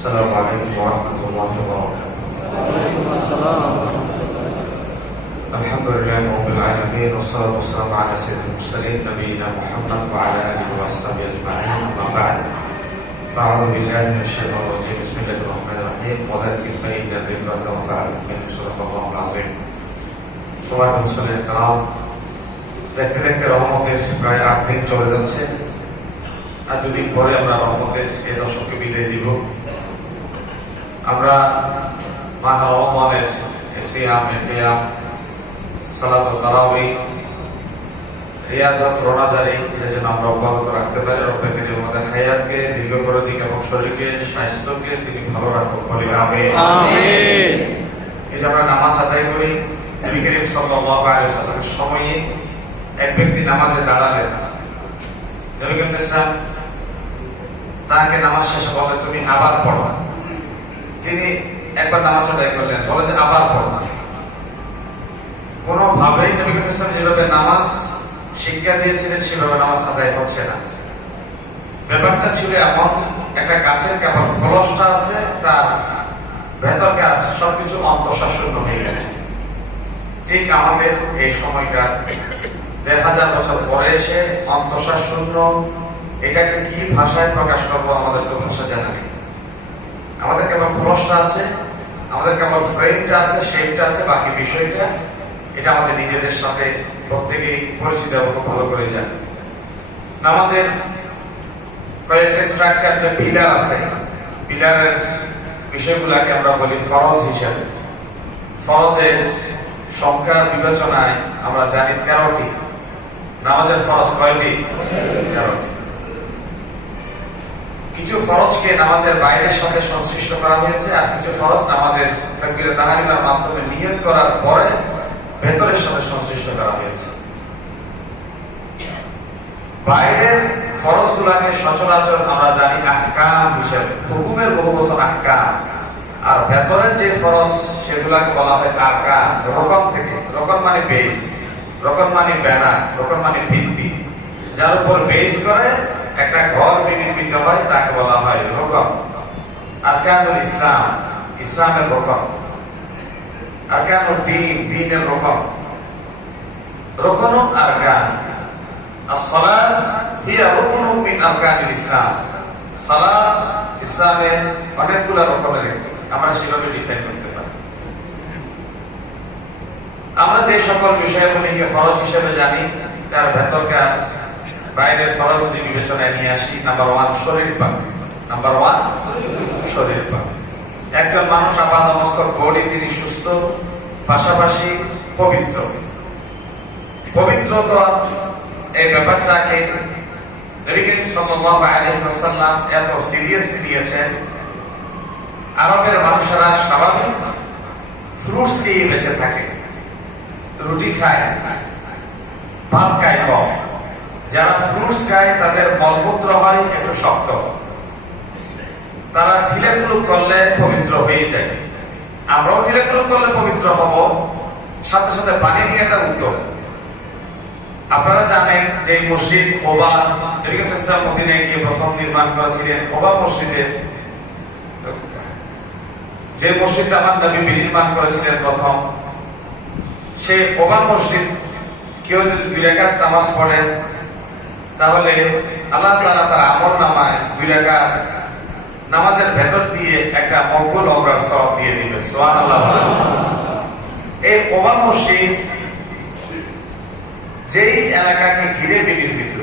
السلام عليكم ورحمة الله وبركاته. وعليكم السلام ورحمة الله. الحمد لله رب العالمين والصلاة والسلام على سيد المرسلين نبينا محمد وعلى آله وصحبه أجمعين. أما بعد فأعوذ بالله من الشيطان الرجيم. بسم الله الرحمن الرحيم. وذكر فإن الذكرى تنفع المؤمنين. صدق الله العظيم. তোমার মুসলিম کرام, দেখতে দেখতে রহমতের প্রায় 8 দিন চলে যাচ্ছে, আর দুদিন পরে আমরা রহমতের এই দশককে বিদায় দিব। আমরা মাহ রমজানের সিয়াম, কিয়াম, সালাত ও তারাউই, রিয়াজত, রোজাদারি এটা যেন আমরা অব্যাহত রাখতে পারি। রব্বে কারীম আমাদের হায়াতকে দীর্ঘ করে দিক এবং শরীরকে, স্বাস্থ্যকে তিনি ভালো রাখুন, বলি আমিন। আমিন। এই যে আমরা নামাজ আদায় করি, নবী করিম সাল্লাল্লাহু আলাইহি ওয়াসাল্লামের সময়ে এক ব্যক্তি নামাজে দাঁড়ালেন। নবী করিম সাল্লাল্লাহু তাকে নামাজ শেষে বলে, তুমি আবার পড়ো। তিনি একবার নামাজ আদায় করলেন, বলে যে আবার পড়ো। কোনোভাবেই নবী করিম সাল্লাল্লাহু যেভাবে নামাজ শিক্ষা দিয়েছিলেন সেভাবে নামাজ আদায় হচ্ছে না। ব্যাপারটা ছিল এমন, একটা গাছের কেবল খোলসটা আছে, তার ভেতরকার সবকিছু অন্তঃশূন্য হয়ে গেছে। ঠিক আমাদের এই সময়টা 1000 বছর পরে এসে অন্তঃশ্বাস শূন্য, এটাকে কি ভাষায় প্রকাশ করবো? আমাদের তো ভাষা জানা নেই। আমাদের কেবল খরচটা আছে, আমাদের কেবল ফ্রেমটা আছে, শেপটা আছে, বাকি বিষয়টা এটা আমাদের নিজেদের সাথে প্রত্যেকেই পরিচিত এবং ভালো করে জানি। নামাজের কয়েকটা স্ট্রাকচার, যে পিলার আছে, পিলারের বিষয়গুলোকে আমরা বলি ফরজ হিসাবে। ফরজের সংখ্যার বিবেচনায় আমরা জানি 13টি। নামাজের ফরজ কয়টি? 13টি। কিছু ফরজকে নামাজের বাইরের সাথে সংশ্লিষ্ট করা হয়েছে, আর কিছু ফরজ নামাজের তাকবীরে তাহরিমার মাধ্যমে নিয়ত করার পরে ভেতরের সাথে সংশ্লিষ্ট করা হয়েছে। বাইরের ফরজগুলোকে সচরাচর আমরা জানি আহকাম হিসেবে, হুকুমের বহু বছর আহকাম। আর ভেতরের যে ফরজ সেগুলাকে বলা হয় আরকান। রকম থেকে, রকম মানে বেস, রকম মানে ব্যানার, রকম মানে ভিত্তি, যার উপর বেস করে একটা ঘর নির্মিত হয়, তাকে বলা হয় রকম। আরকানুল ইসলাম, ইসলামের রকম। আরকানুদ দ্বীন, দ্বীনের রকম। রকনুন আরকান। as-সালাত হিয়া রুকনুম মিন আরকানিল ইসলাম। সালাত ইসলামের অনেকগুলো রকমের একটি, আমরা সেভাবে ডিফাইন করতে পারি। আমরা যে সকল বিষয়গুলিকে ফরজ হিসেবে জানি, তার ভেতরকার বাইরের ফরজ যদি বিবেচনায় নিয়ে আসি, নাম্বার 1 শরীর পাক। নাম্বার 1 শরীর পাক। একজন মানুষ আপাতমস্তক বডি তিনি সুস্থ, পাশাপাশি পবিত্র। পবিত্রতা এই ব্যাপারটাকে নবী করিম সাল্লাল্লাহু আলাইহি ওয়াসাল্লাম এত সিরিয়াসলি নিয়েছেন। আরবের মানুষেরা স্বাভাবিক ফ্রুটস দিয়ে বেঁচে থাকে, রুটি খায়, ভাত খায় কম। যারা ফ্রুটস খায় তাদের মলমূত্র হয় একটু শক্ত, তারা ঢিলেকুলুক করলে পবিত্র হয়ে যায়। আমরাও ঢিলেকুলুক করলে পবিত্র হব, সাথে সাথে পানি নিয়ে এটা উত্তম। আপনারা জানেন যে মসজিদ কোবা, নবী করিম সাল্লাল্লাহু আলাইহি ওয়াসাল্লাম মদিনায় গিয়ে প্রথম নির্মাণ করেছিলেন। কোবা মসজিদের, যে মসজিদটা আমার নবী নির্মাণ করেছিলেন প্রথম, সেই কোবা মসজিদ কেউ যদি 2 রাকাত নামাজ পড়ে, তাহলে আল্লাহ তাআলা তার আমলনামায় 2 রাকাত নামাজের ভেতর দিয়ে একটা মকবুল ওমরার সওয়াব দিয়ে দিবেন। সুবহানাল্লাহ। এই কোবা মসজিদ যেই এলাকাকে ঘিরে নির্মিত,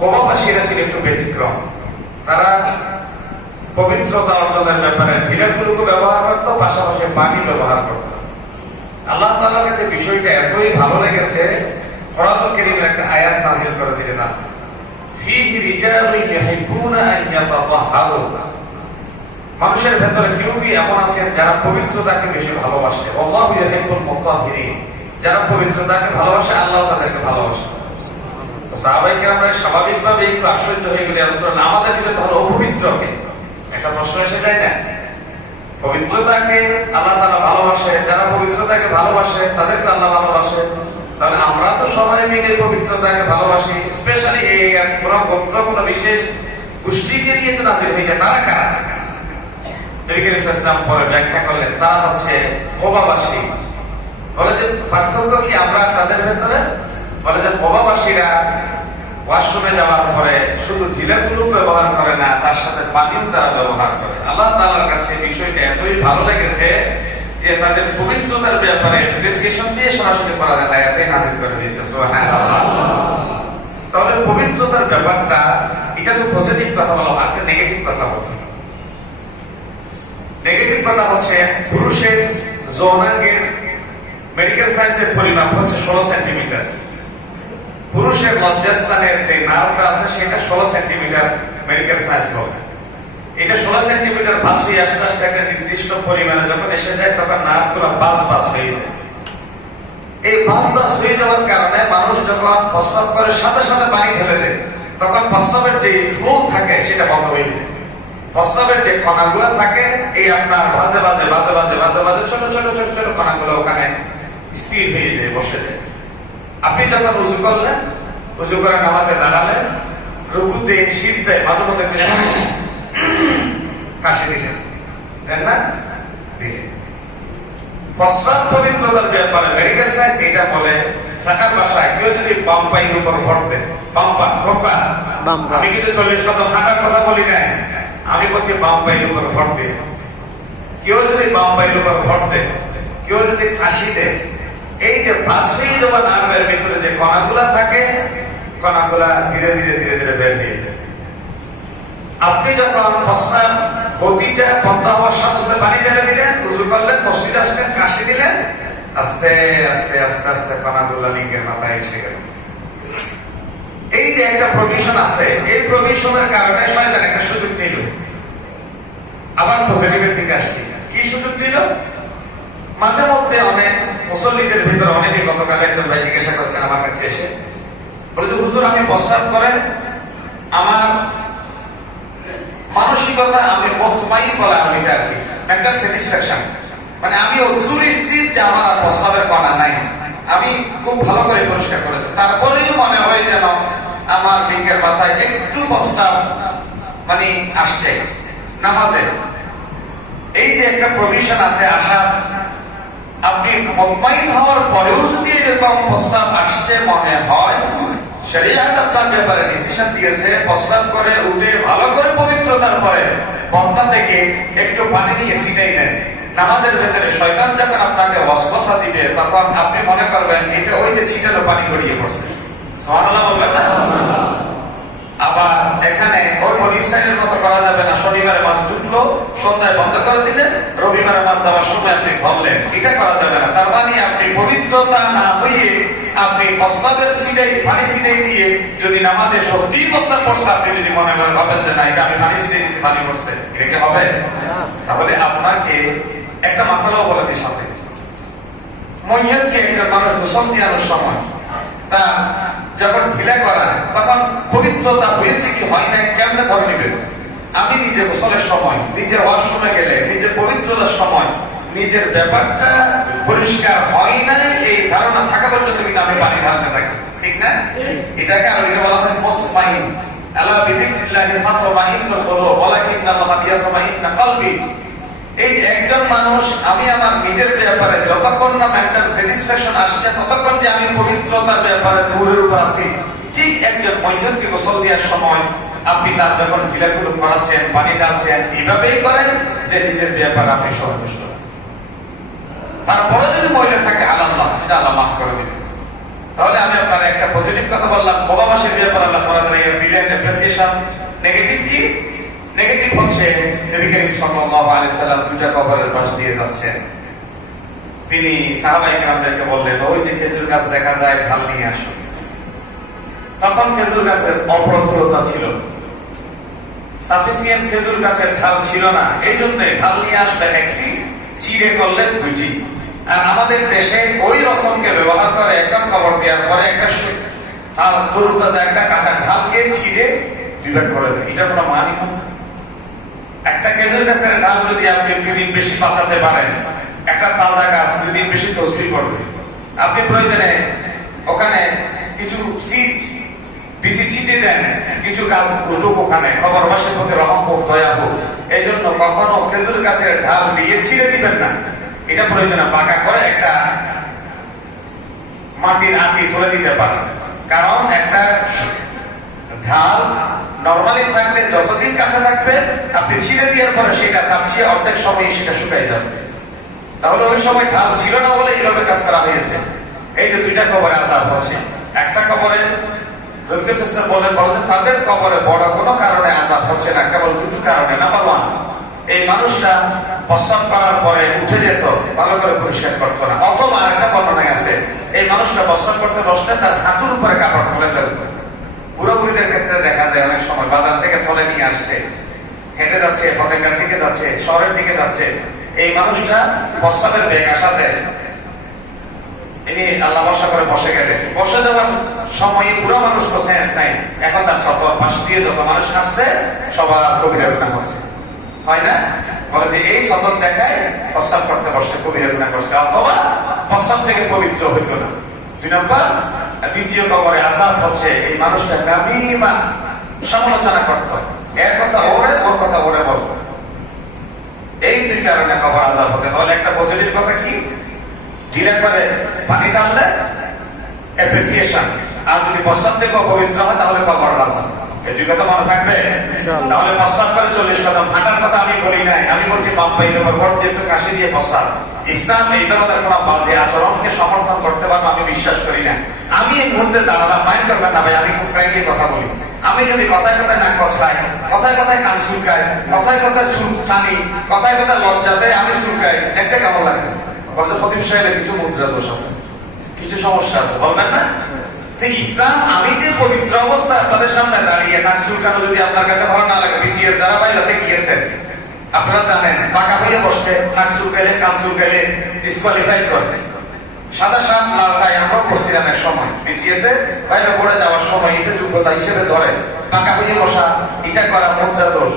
কোবাবাসীরা ছিল একটু ব্যতিক্রম। তারা পবিত্রতা অর্জনের ব্যাপারে ঢিলেগুলোকে ব্যবহার করত, পাশাপাশি পানি ব্যবহার করত। আল্লাহ তাআলার কাছে বিষয়টা এতই ভালো লেগেছে, কোরআনুল কারীমের একটা আয়াত নাযিল করে দিলেন, ফীহি রিজালুন ইউহিব্বুনা আন ইয়াতাতাহহারু। মানুষের ভেতরে কেউ কি এমন আছেন যারা পবিত্রতাকে বেশি ভালোবাসে? আল্লাহু ইউহিব্বুল মুতাহহিরিন। যারা পবিত্রতাকে ভালোবাসে, আল্লাহ তাদেরকে ভালোবাসে। তো সাহাবায়ে কেরামরা স্বাভাবিকভাবে একটু আশ্চর্য হয়ে গেলেন, রাসূলুল্লাহ আমাদের ভিতরে তাহলে অপবিত্রকে? একটা প্রশ্ন এসে যায় না? পবিত্রতাকে আল্লাহ তাআলা ভালোবাসে, যারা পবিত্রতাকে ভালোবাসে তাদেরকে আল্লাহ ভালোবাসে। তাহলে আমরা তো সবাই মিলে পবিত্রতাকে ভালোবাসি। স্পেশালি এই কোন গোত্র, কোন বিশেষ গোষ্ঠীকে নিয়ে তো নাযিল হয়েছে, তারা কারা? নবী করিম সাল্লাল্লাহু আলাইহি ওয়াসাল্লাম পরে ব্যাখ্যা করলেন তারা হচ্ছে কোবাবাসী। বলে যে পার্থক্য কি আমরা তাদের ভেতরে? বলে যে কোবাবাসীরা ওয়াশরুমে যাওয়ার পরে শুধু ঢিলাগুলো ব্যবহার করে না, তার সাথে পানিও তারা ব্যবহার করে। আল্লাহ তাআলার কাছে বিষয়টা এতই ভালো লেগেছে যে তাদের পবিত্রতার ব্যাপারে প্রেসক্রিপশন দিয়ে সরাসরি কোরআনের আয়াতে নাযিল করে দিয়েছে। সুবহানাল্লাহ। তাহলে পবিত্রতার ব্যাপারটা এটা তো পজিটিভ কথা বলা, একটা নেগেটিভ কথা বলা। নেগেটিভ কথা হচ্ছে পুরুষের যৌনাঙ্গের মেডিকেল সায়েন্সের পরিমাপ হচ্ছে 16 সেন্টিমিটার। পুরুষের লজ্জাস্থানের যে নার্ভটা আছে সেটা 16 সেন্টিমিটার মেডিকেল সায়েন্স বলে। এটা 16 সেন্টিমিটার ভাঁজ হয়ে আস্তে আস্তে একটা নির্দিষ্ট পরিমাণে যখন এসে যায় তখন নার্ভগুলো বাস হয়ে যায়। এই বাস হয়ে যাওয়ার কারণে মানুষ যখন প্রস্রাব করে সাথে সাথে পানি ঢেলে দেয় তখন প্রস্রাবের যে ফ্লো থাকে সেটা বন্ধ হয়ে যায়। প্রস্রাবের যে কণাগুলো থাকে এই আপনার বাজে ছোট ছোট কণাগুলো ওখানে স্থির হয়ে যায়, বসে যায়। আপনি যখন উজু করলেন, উজু করে নামাজে দাঁড়ালেন, রুকুতে সিজদায় মাঝে মধ্যে কাশি দিলেন, দেন না? দিলেন। প্রস্রাব পবিত্রতার ব্যাপারে মেডিকেল সায়েন্স এটা বলে, শাখার ভাষায় কেউ যদি বাম পায়ের উপর ভর দেয়, আমি কিন্তু 40 কদম হাঁটার কথা বলি নাই, আমি বলছি বাম পায়ের উপর ভর দেয়। কেউ যদি বাম পায়ের উপর ভর দেয়, কেউ যদি কাশি দেয়, এই যে পাস হয়ে যাওয়া নার্ভের ভিতরে যে কণাগুলা থাকে, কণাগুলা ধীরে ধীরে বের হয়ে যায়। আপনি যখন প্রস্রাব গতিটা বন্ধ হওয়ার সাথে সাথে পানি ঢেলে দিলেন, উযু করলেন, মসজিদে আসলেন, কাশি দিলেন, আস্তে আস্তে কণাগুলা লিঙ্গের মাথায় এসে গেল। এই যে একটা প্রভিশন আছে, এই প্রভিশনের কারণে শয়তান একটা সুযোগ নিল। আবার পজিটিভের দিকে আসছি, কি সুযোগ দিল? মাঝে মধ্যে অনেক মুসল্লিদের ভিতরে অনেকে, গতকাল একজন ভাই জিজ্ঞাসা করছেন আমার কাছে এসে, বলে যে হুজুর আমি প্রস্রাব করে আমার মানসিকতা আমি মুতমাইন বলা, আমি আর কি মেন্টাল স্যাটিসফ্যাকশন, মানে আমি অত্যুর স্থির যে আমার আর প্রস্রাবের কণা নাই, আমি খুব ভালো করে পরিষ্কার করেছি, তারপরেও মনে হয় যেন আমার লিঙ্গের মাথায় একটু প্রস্রাব মানে আসছে নামাজে। এই যে একটা প্রভিশন আছে আশা, আপনি মুতমাইন হওয়ার পরেও যদি এরকম প্রস্রাব আসছে মনে হয়, শরীয়ত আপনার ব্যাপারে ডিসিশন দিয়েছে প্রস্রাব করে উঠে ভালো করে পবিত্রতার পরে বদনা থেকে একটু পানি নিয়ে ছিটাই দেন। নামাজের ভেতরে শয়তান যখন আপনাকে ওয়াসওয়াসা দিবে তখন আপনি মনে করবেন এটা ওই যে ছিটানো পানি গড়িয়ে পড়ছে। সুবহানাল্লাহ বলবেন না? আবার এখানে ওই বনি ইসরাইলের মতো করা যাবে না, শনিবারে মাছ ঢুকলো সন্ধ্যায় বন্ধ করে দিলেন, রবিবারে মাছ যাওয়ার সময় আপনি ধরলেন, এটা করা যাবে না। তার মানে আপনি পবিত্রতা না হইয়ে আপনি প্রস্রাবের ছিটাই পানি ছিটাই দিয়ে যদি নামাজে সত্যিই প্রস্রাব পড়ছে, আপনি যদি মনে মনে ভাবেন যে না এটা আমি পানি ছিটাই দিচ্ছি, পানি পড়ছে, এটা কি হবে? তাহলে আপনাকে একটা মাসালাও বলে দিই সাথে, মহিয়াতকে একটা মানুষ গোসল দেওয়ার সময় তা যখন ঢিলা করা তখন পবিত্রতা হয়েছে কি হয় না কেমনে ধরে নেবেন? আমি নিজে গোসলের সময়, নিজের ওয়াশরুমে গেলে, নিজের পবিত্রতার সময় নিজের ব্যাপারটা পরিষ্কার হয় না এই ধারণা থাকা পর্যন্ত কিন্তু আমি পানি ঢালতে থাকি, ঠিক না? এটাকে আরবিতে বলা হয় মুতমাইন। আলা বিযিকরিল্লাহি ফাতমাইন্নুল কুলুব ওয়ালাকিন্নাল্লাহা বিয়াতমাইন্না কলবি। এই যে একজন মানুষ, আমি আমার নিজের ব্যাপারে যতক্ষণ না মেন্টাল স্যাটিসফ্যাকশন আসছে ততক্ষণ যে আমি পবিত্রতার ব্যাপারে দূরের উপর আছি, ঠিক একজন মহিলাকে গোসল দেওয়ার সময় আপনি তার যখন ঢিলাগুলো করাচ্ছেন, পানি ঢালছেন, এইভাবেই করেন যে নিজের ব্যাপারে আপনি সন্তুষ্ট। তারপরে যদি মহিলা থাকে আল্লাহ, এটা আল্লাহ মাফ করে দিবেন। তাহলে আমি আপনার একটা পজিটিভ কথা বললাম, কোবাবাসের ব্যাপারে আল্লাহ দিলেন অ্যাপ্রিসিয়েশন। নেগেটিভ কি? নেগেটিভ হচ্ছে নবী করিম সাল্লাল্লাহু আলাইহি সাল্লাম দুইটা কবরের পাশ দিয়ে যাচ্ছেন, তিনি সাহাবায়ে কেরামদেরকে বললেন ওই যে খেজুর গাছ দেখা যায় ঢাল নিয়ে আসো। তখন খেজুর গাছের অপ্রতুলতা ছিল, সাফিসিয়েন্ট খেজুর গাছের ঢাল ছিল না, এই জন্য ঢাল নিয়ে আসলে একটি, চিড়ে করলেন দুইটি। আর আমাদের দেশে ওই রসমকে ব্যবহার করে একদম কবর দেওয়ার পরে একটা তরুতাজা একটা কাঁচা ঢালকে ছিঁড়ে দুই ভাগ করে দেয়, এটা কোনো মানই হয় না। একটা খেজুর গাছের ডাল যদি আপনি 2 দিন বেশি বাঁচাতে পারেন, একটা তাজা গাছ 2 দিন বেশি তসবিহ করবে, আপনি প্রয়োজনে ওখানে কিছু সিড পিছি ছিটে দেন, কিছু কাজ উঠুক ওখানে, খবরবাসীর প্রতি রহম হোক, দয়া হোক। এই জন্য কখনো খেজুর গাছের ঢাল দিয়ে ছিঁড়ে দিবেন না। এটা প্রয়োজনে পাকা করে একটা মাটির আঁটি তুলে দিতে পারেন। কারণ একটা ঢাল নরমালি থাকলে যতদিন কাছে থাকবে, আপনি ছিঁড়ে দেওয়ার পরে সেটা কাপছিয়ে অর্ধেক সময় সেটা শুকাই যাবে। তাহলে ওই সময় ঢাল ছিল না বলে এইভাবে কাজ করা হয়েছে। এই যে দুইটা কবরে আযাব হচ্ছে, একটা কবরে বলেন তাদের কবরে বড় কোনো কারণে আযাব হচ্ছে না, কেবল দুটো কারণে। নাম্বার ওয়ান, এই মানুষটা প্রস্রাব করার পরে উঠে যেত, ভালো করে পরিষ্কার করতো না। অথবা আরেকটা বর্ণনায় আছে, এই মানুষটা প্রস্রাব করতে বসলে তার হাঁটুর উপরে কাপড় তুলে ফেলত। বুড়োবুড়িদের ক্ষেত্রে দেখা যায় অনেক সময় বাজার থেকে থলে নিয়ে আসছে, হেঁটে যাচ্ছে, পতেঙ্গার দিকে যাচ্ছে, শহরের দিকে যাচ্ছে, এই মানুষটা প্রস্রাবের ব্যাগ আসাতে ইনি আল্লাহ বর্ষা করে বসে গেলেন। বসে যাওয়ার সময় পুরো মানুষ তো সেন্স নাই, এখন তার শত পাশ দিয়ে যত মানুষ আসছে সবার কবিরা গুনাহ হচ্ছে, হয় না? বলে যে এই সতত দেখায় প্রস্তাব করতে বসছে, কবিরা গুনাহ করছে, অথবা প্রস্তাব থেকে পবিত্র হইতো না। দুই নম্বর, দ্বিতীয় কবরে আযাব হচ্ছে এই মানুষটা নামিমা, সমালোচনা করতো, এর কথা ওরে, ওর কথা ওরে বলতো। এই দুই কারণে কবর আযাব হচ্ছে। তাহলে একটা পজিটিভ কথা কি, ডিরেক্ট করে পানি টানলে অ্যাপ্রিসিয়েশন, আর যদি প্রস্তাব থেকে পবিত্র হয় তাহলে কবর আযাব। এই দুই কথা মনে থাকবে। তাহলে প্রস্তাব করে 40 কদম হাঁটার কথা আমি বলি নাই, আমি বলছি বাম পায়ের উপর ভর দিয়ে একটু কাশি দিয়ে প্রস্তাব। ইসলাম এই ধরনের কোন বাজে আচরণকে সমর্থন করতে পারবো আমি বিশ্বাস করি না। আমি এই মুহূর্তে দাঁড়ালাম, মাইন্ড করবেন না ভাই, আমি খুব ফ্র্যাঙ্কলি কথা বলি। আমি যদি কথায় কথায় নাক কসলাই, কথায় কথায় কান চুলকাই, কথায় কথায় চুল টানি, কথায় কথায় লজ্জাতে আমি চুলকাই, দেখতে কেমন লাগে? বলতে খতিব সাহেবের কিছু মুদ্রা দোষ আছে, কিছু সমস্যা আছে, বলবেন না? ইসলাম, আমি যে পবিত্র অবস্থা আপনাদের সামনে দাঁড়িয়ে নাক চুলকানো যদি আপনার কাছে ভালো না লাগে, বিসিএস যারা বাইরেতে গিয়েছেন আপনারা জানেন, পাকা হয়ে বসতে নাক চুলকাইলে, কান চুলকাইলে ডিসকোয়ালিফাই করবে। সাদা সাত লাল টাই আমরাও করছিলাম এক সময়, বিসিএস এ বাইরে পড়ে যাওয়ার সময় এটা যোগ্যতা হিসেবে ধরে। পাকা হয়ে বসা, এটা করা মুদ্রা দোষ।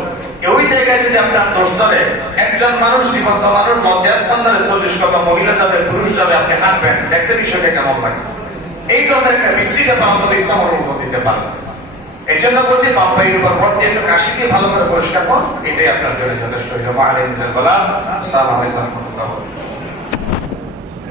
ওই জায়গায় যদি আপনার দোষ ধরে, একজন মানুষ, জীবন্ত মানুষ লজ্জাস্থান ধরে 40 কত মহিলা যাবে, পুরুষ যাবে, আপনি হাঁটবেন, দেখতে বিষয়টা কেমন লাগে? এই ধরনের একটা মিশ্রিত অন্তত ইসলাম অনুমোদন দিতে পারে। এই জন্য বলছি বাম পায়ের উপর ভর দিয়ে একটু কাশি দিয়ে ভালো করে পরিষ্কার করুন, এটাই আপনার জন্য যথেষ্ট হইল। আসসালামু আলাইকুম ওয়া রাহমাতুল্লাহ।